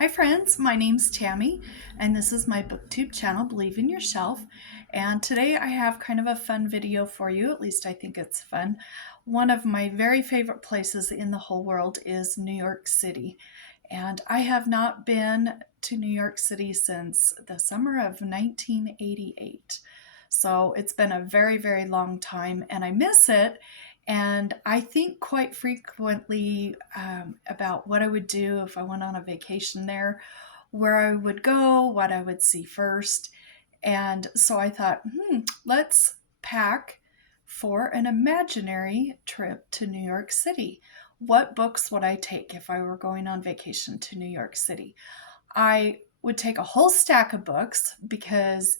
Hi friends, my name's Tammy and this is my booktube channel, Believe in Yourself. And today I have kind of a fun video for you, at least I think it's fun. One of my very favorite places in the whole world is New York City. And I have not been to New York City since the summer of 1988. So it's been a very, very long time and I miss it. And I think quite frequently about what I would do if I went on a vacation there, where I would go, what I would see first. And so I thought, let's pack for an imaginary trip to New York City. What books would I take if I were going on vacation to New York City? I would take a whole stack of books because,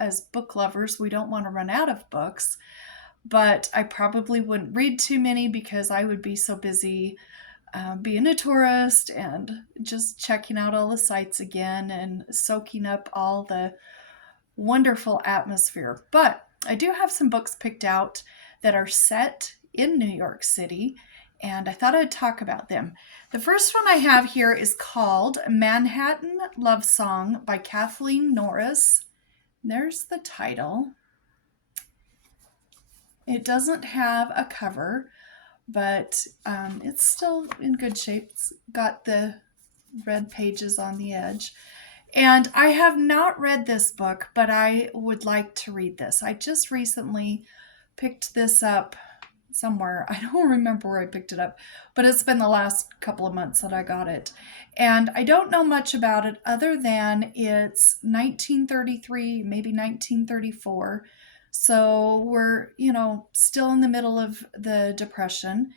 as book lovers, we don't want to run out of books, but I probably wouldn't read too many because I would be so busy being a tourist and just checking out all the sights again and soaking up all the wonderful atmosphere. But I do have some books picked out that are set in New York City, and I thought I'd talk about them. The first one I have here is called Manhattan Love Song by Kathleen Norris. There's the title. It doesn't have a cover, but it's still in good shape. It's got the red pages on the edge. And I have not read this book, but I would like to read this. I just recently picked this up somewhere. I don't remember where I picked it up, but it's been the last couple of months that I got it. And I don't know much about it other than it's 1933, maybe 1934. So we're, still in the middle of the Depression.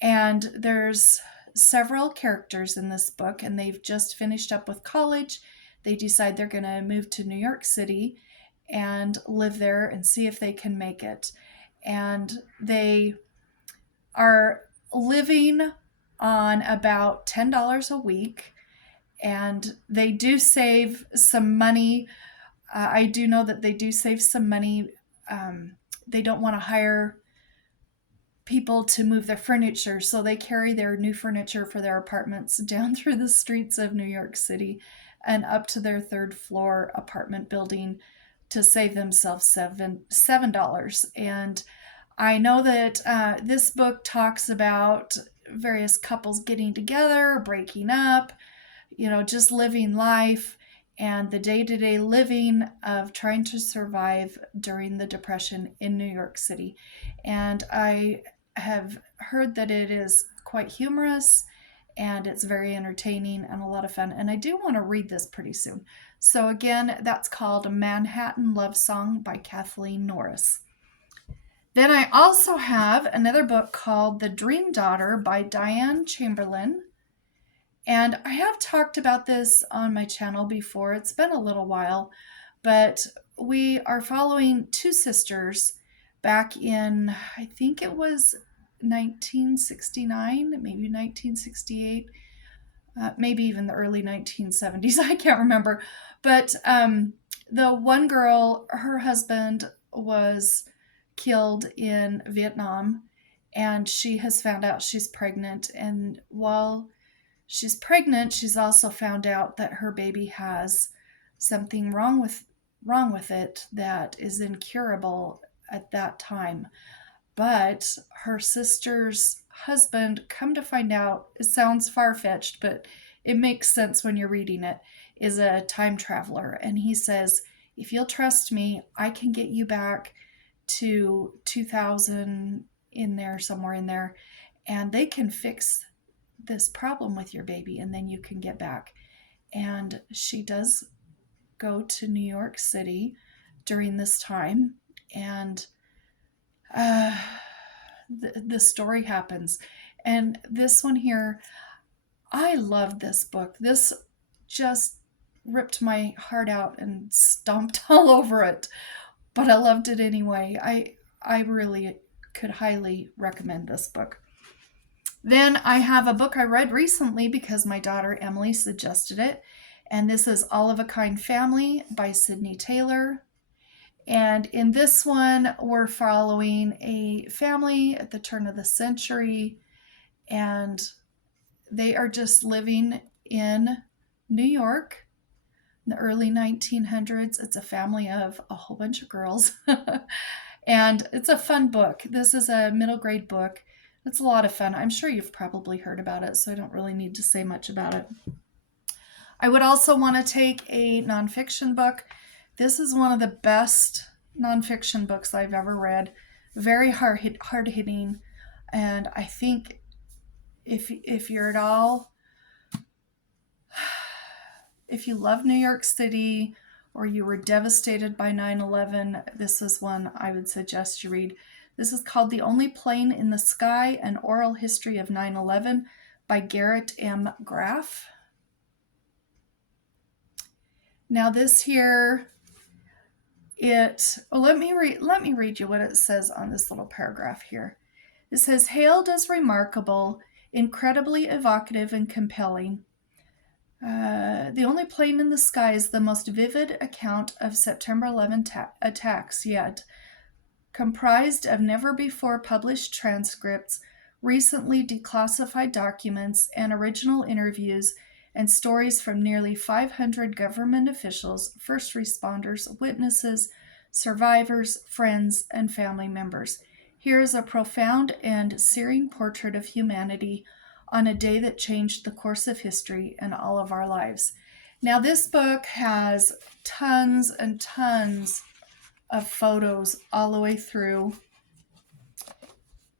And there's several characters in this book, and they've just finished up with college. They decide they're going to move to New York City and live there and see if they can make it. And they are living on about $10 a week, and they do save some money. I do know that they do save some money. They don't want to hire people to move their furniture, so they carry their new furniture for their apartments down through the streets of New York City and up to their third floor apartment building to save themselves $7. And I know that this book talks about various couples getting together, breaking up, just living life and the day-to-day living of trying to survive during the Depression in New York City. And I have heard that it is quite humorous and it's very entertaining and a lot of fun. And I do want to read this pretty soon. So again, that's called Manhattan Love Song by Kathleen Norris. Then I also have another book called The Dream Daughter by Diane Chamberlain. And I have talked about this on my channel before. It's been a little while, but we are following two sisters back in, I think it was 1969, maybe 1968, maybe even the early 1970s. I can't remember. But the one girl, her husband was killed in Vietnam, and she has found out she's pregnant. And while she's pregnant, she's also found out that her baby has something wrong with it that is incurable at that time. But her sister's husband, come to find out, it sounds far-fetched, but it makes sense when you're reading it, is a time traveler. And he says, if you'll trust me, I can get you back to 2000, in there, somewhere in there, and they can fix this problem with your baby, and then you can get back. And she does go to New York City during this time, and the story happens. And this one here, I love this book. This just ripped my heart out and stomped all over it, but I loved it anyway. I really could highly recommend this book. Then I have a book I read recently because my daughter Emily suggested it, and this is All of a Kind Family by Sydney Taylor. And in this one, we're following a family at the turn of the century, and they are just living in New York in the early 1900s. It's a family of a whole bunch of girls. And it's a fun book. This is a middle grade book. It's a lot of fun. I'm sure you've probably heard about it, so I don't really need to say much about it. I would also want to take a nonfiction book. This is one of the best nonfiction books I've ever read. Very hard hitting, and I think if you're at all, if you love New York City or you were devastated by 9/11, this is one I would suggest you read. This is called The Only Plane in the Sky, An Oral History of 9/11 by Garrett M. Graff. Now this here, let me read you what it says on this little paragraph here. It says, hailed as remarkable, incredibly evocative and compelling. The Only Plane in the Sky is the most vivid account of September 11 attacks yet, comprised of never-before published transcripts, recently declassified documents, and original interviews and stories from nearly 500 government officials, first responders, witnesses, survivors, friends, and family members. Here is a profound and searing portrait of humanity on a day that changed the course of history and all of our lives. Now, this book has tons and tons of photos all the way through.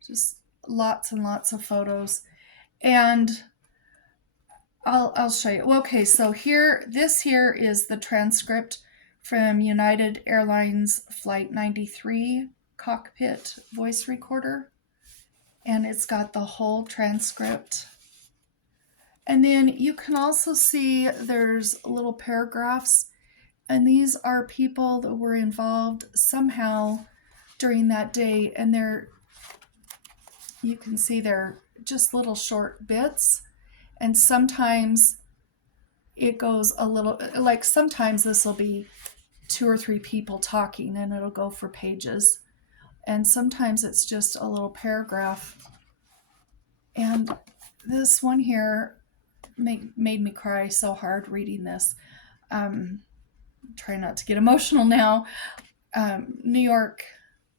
Just lots and lots of photos. And I'll show you. Okay, so this here is the transcript from United Airlines Flight 93 cockpit voice recorder. And it's got the whole transcript. And then you can also see there's little paragraphs. And these are people that were involved somehow during that day. And you can see they're just little short bits. And sometimes it goes a little, like sometimes this will be 2 or 3 people talking and it'll go for pages. And sometimes it's just a little paragraph. And this one here made me cry so hard reading this. Try not to get emotional now. New York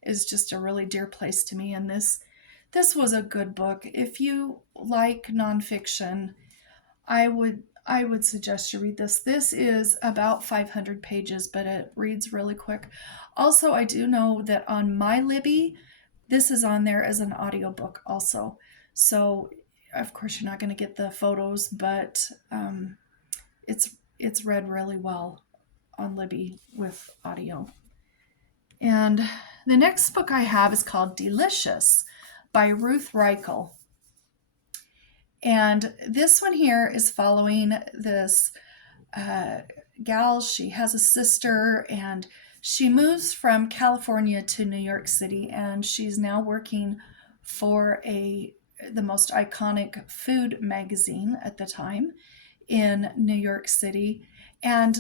is just a really dear place to me, and this was a good book. If you like nonfiction, I would suggest you read this. This is about 500 pages, but it reads really quick. Also, I do know that on my Libby, this is on there as an audiobook also. So, of course, you're not going to get the photos, but it's read really well on Libby with audio. And the next book I have is called Delicious by Ruth Reichl. And this one here is following this gal. She has a sister, and she moves from California to New York City, and she's now working for the most iconic food magazine at the time in New York City. And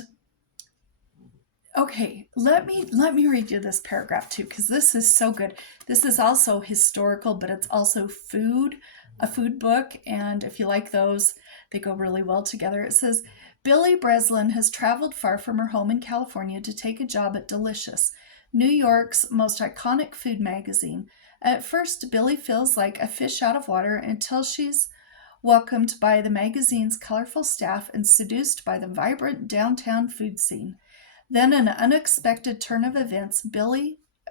okay, let me read you this paragraph too, because this is so good. This is also historical, but it's also a food book, and if you like those, they go really well together. It says, Billy Breslin has traveled far from her home in California to take a job at Delicious, New York's most iconic food magazine. At first, Billy feels like a fish out of water until she's welcomed by the magazine's colorful staff and seduced by the vibrant downtown food scene. Then an unexpected turn of events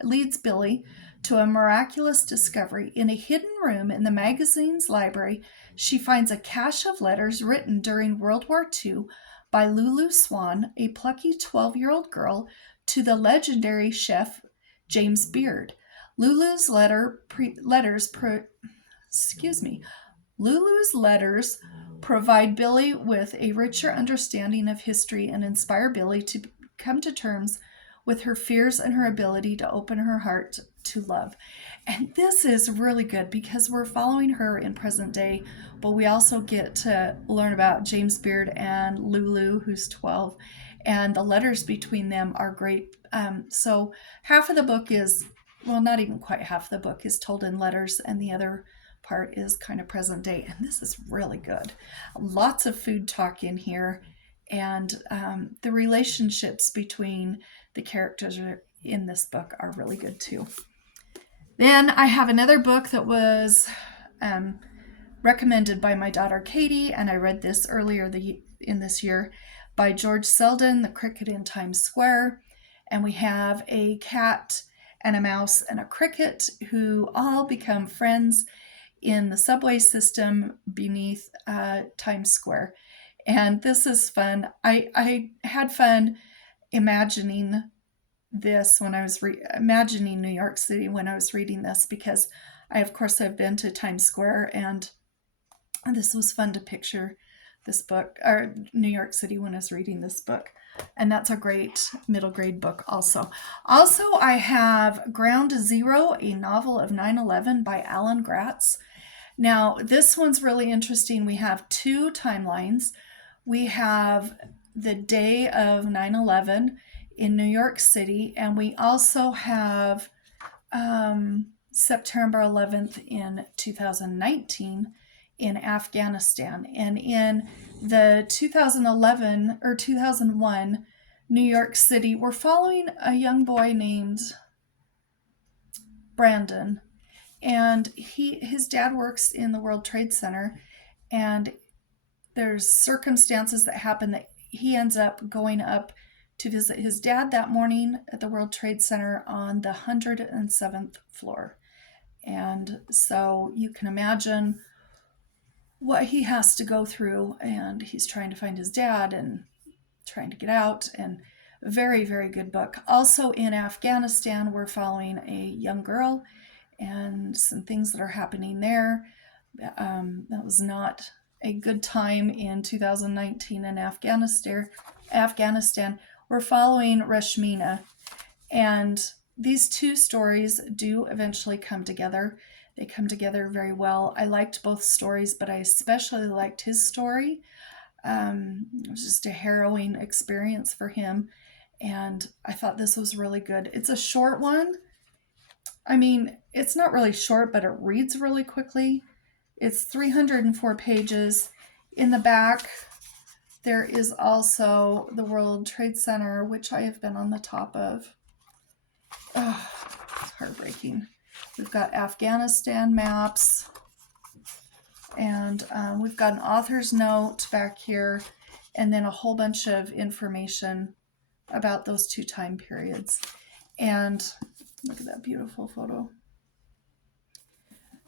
leads Billy to a miraculous discovery. In a hidden room in the magazine's library, she finds a cache of letters written during World War II by Lulu Swan, a plucky 12-year-old girl, to the legendary chef James Beard. Lulu's letters provide Billy with a richer understanding of history and inspire Billy to come to terms with her fears and her ability to open her heart to love. And this is really good because we're following her in present day, but we also get to learn about James Beard and Lulu, who's 12, and the letters between them are great. So half of the book is, well, not even quite half the book is told in letters, and the other part is kind of present day. And this is really good. Lots of food talk in here. And the relationships between the characters in this book are really good too. Then I have another book that was recommended by my daughter Katie, and I read this earlier in this year, by George Selden, The Cricket in Times Square. And we have a cat and a mouse and a cricket who all become friends in the subway system beneath Times Square. And this is fun. I had fun imagining this when I was imagining New York City when I was reading this, because I, of course, have been to Times Square, and this was fun to picture this book, or New York City, when I was reading this book. And that's a great middle grade book also. Also, I have Ground Zero, a novel of 9/11 by Alan Gratz. Now, this one's really interesting. We have two timelines. We have the day of 9/11 in New York City, and we also have September 11th in 2019 in Afghanistan. And in the 2011 or 2001 New York City, we're following a young boy named Brandon, and his dad works in the World Trade Center, and there's circumstances that happen that he ends up going up to visit his dad that morning at the World Trade Center on the 107th floor. And so you can imagine what he has to go through, and he's trying to find his dad and trying to get out. And very, very good book. Also in Afghanistan, we're following a young girl and some things that are happening there. That was not a good time in 2019 in Afghanistan. We're following Rashmina, and these two stories do eventually come together. They come together very well. I liked both stories, but I especially liked his story. It was just a harrowing experience for him, and I thought this was really good. It's a short one. I mean, it's not really short, but it reads really quickly. It's 304 pages. In the back, there is also the World Trade Center, which I have been on the top of. Oh, it's heartbreaking. We've got Afghanistan maps, and we've got an author's note back here, and then a whole bunch of information about those two time periods. And look at that beautiful photo.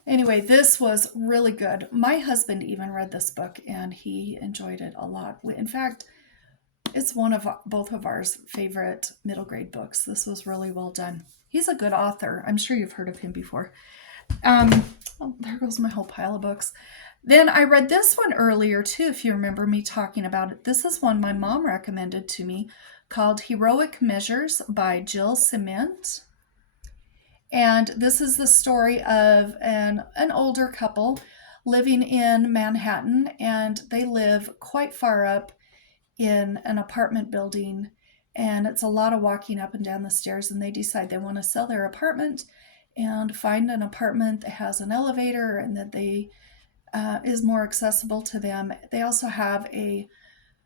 Anyway, this was really good. My husband even read this book, and he enjoyed it a lot. In fact, it's one of both of our favorite middle grade books. This was really well done. He's a good author. I'm sure you've heard of him before. Oh, there goes my whole pile of books. Then I read this one earlier too, if you remember me talking about it. This is one my mom recommended to me, called Heroic Measures by Jill Ciment. And this is the story of an older couple living in Manhattan, and they live quite far up in an apartment building, and it's a lot of walking up and down the stairs, and they decide they want to sell their apartment and find an apartment that has an elevator and that they is more accessible to them. They also have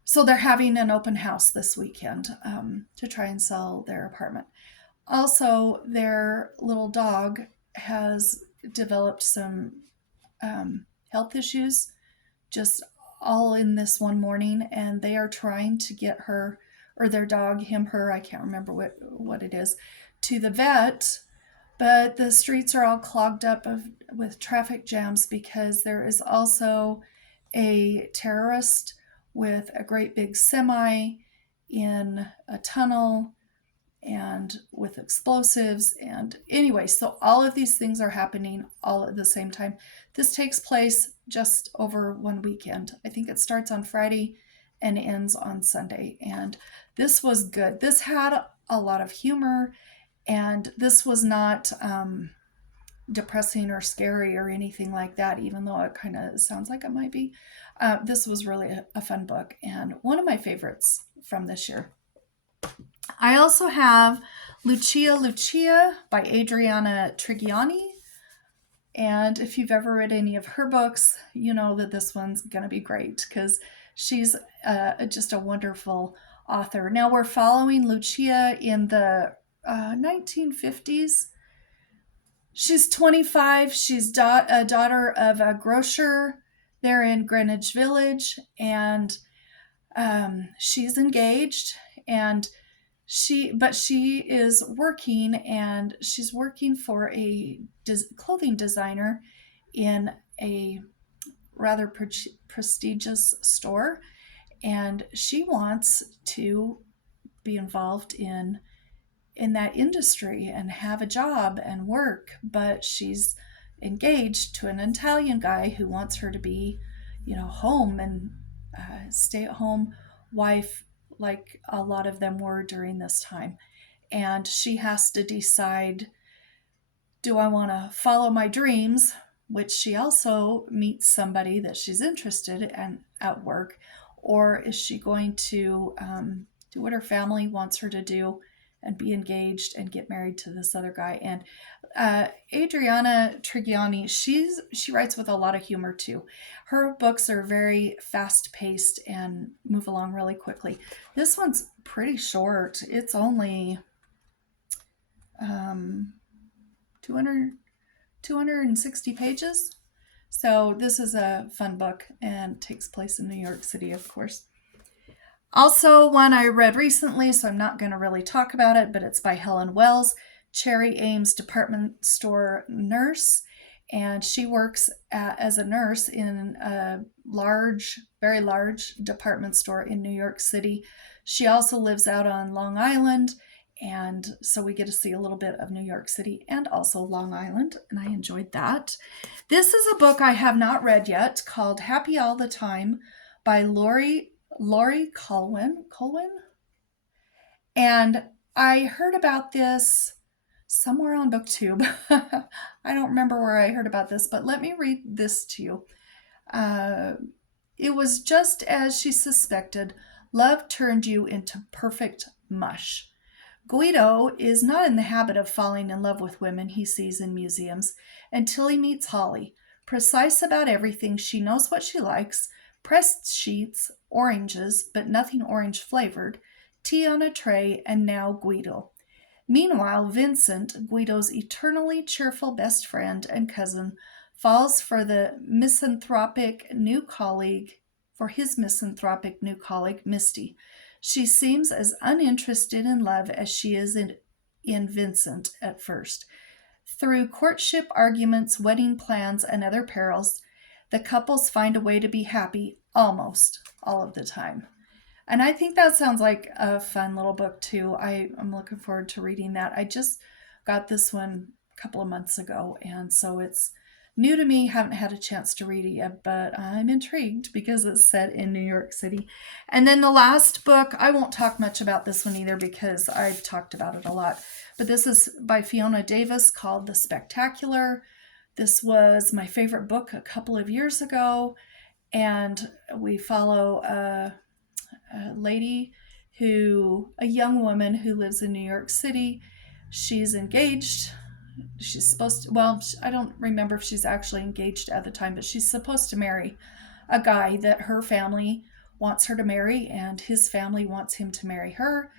so they're having an open house this weekend to try and sell their apartment. Also, their little dog has developed some health issues just all in this one morning, and they are trying to get her, or their dog, him, her, I can't remember what it is, to the vet, but the streets are all clogged up with traffic jams because there is also a terrorist with a great big semi in a tunnel and with explosives. And anyway, so all of these things are happening all at the same time. This takes place just over one weekend. I think it starts on Friday and ends on Sunday. And this was good. This had a lot of humor, and this was not depressing or scary or anything like that, even though it kind of sounds like it might be. This was really a fun book and one of my favorites from this year. I also have Lucia by Adriani Trigiani. And if you've ever read any of her books, you know that this one's going to be great because she's just a wonderful author. Now we're following Lucia in the 1950s. She's 25. She's a daughter of a grocer there in Greenwich Village, and she's engaged, and she is working, and she's working for a clothing designer in a rather prestigious store, and she wants to be involved in that industry and have a job and work, but she's engaged to an Italian guy who wants her to be, home and stay at home wife, like a lot of them were during this time. And she has to decide, do I want to follow my dreams, which she also meets somebody that she's interested in at work, or is she going to do what her family wants her to do and be engaged and get married to this other guy? And Trigiani, she writes with a lot of humor too. Her books are very fast paced and move along really quickly. This one's pretty short. It's only 260 pages. So this is a fun book and takes place in New York City, of course. Also, one I read recently, so I'm not going to really talk about it, but it's by Helen Wells, Cherry Ames department store nurse. And she works as a nurse in a very large department store in New York City. She also lives out on Long Island. And so we get to see a little bit of New York City and also Long Island, and I enjoyed that. This is a book I have not read yet called Happy All the Time by Laurie Colwin. And I heard about this somewhere on BookTube. I don't remember where I heard about this, but let me read this to you. It was just as she suspected. Love turned you into perfect mush. Guido is not in the habit of falling in love with women he sees in museums until he meets Holly. Precise about everything, she knows what she likes: pressed sheets, oranges, but nothing orange flavored, tea on a tray, and now Guido. Meanwhile, Vincent, Guido's eternally cheerful best friend and cousin, falls for his misanthropic new colleague, Misty. She seems as uninterested in love as she is in Vincent at first. Through courtship arguments, wedding plans, and other perils, the couples find a way to be happy almost all of the time. And I think that sounds like a fun little book too. I'm looking forward to reading that. I just got this one a couple of months ago, and so it's new to me. Haven't had a chance to read it yet, but I'm intrigued because it's set in New York City. And then the last book, I won't talk much about this one either because I've talked about it a lot, but this is by Fiona Davis called The Spectacular. This was my favorite book a couple of years ago, and we follow a young woman who lives in New York City. She's engaged. She's supposed to, I don't remember if she's actually engaged at the time, but she's supposed to marry a guy that her family wants her to marry, and his family wants him to marry her,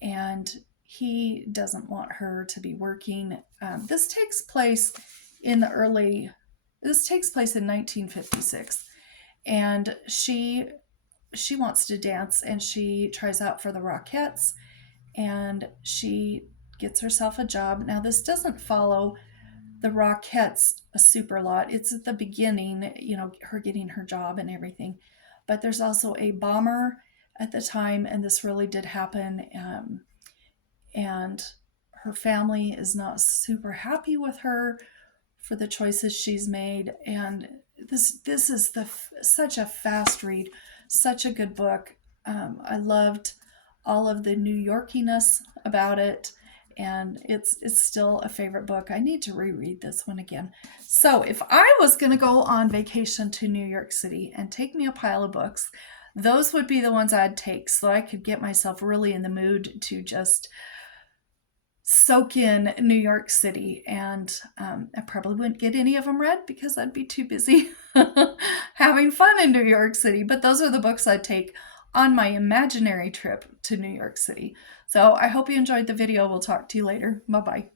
and he doesn't want her to be working. This takes place in 1956, and she wants to dance, and she tries out for the Rockettes, and she gets herself a job. Now, this doesn't follow the Rockettes a super lot. It's at the beginning, her getting her job and everything. But there's also a bomber at the time, and this really did happen. And her family is not super happy with her for the choices she's made. And this is such a fast read, such a good book. I loved all of the New Yorkiness about it, and it's still a favorite book. I need to reread this one again. So if I was going to go on vacation to New York City and take me a pile of books, those would be the ones I'd take so I could get myself really in the mood to just soak in New York City. And I probably wouldn't get any of them read because I'd be too busy having fun in New York City. But those are the books I'd take on my imaginary trip to New York City. So I hope you enjoyed the video. We'll talk to you later. Bye-bye.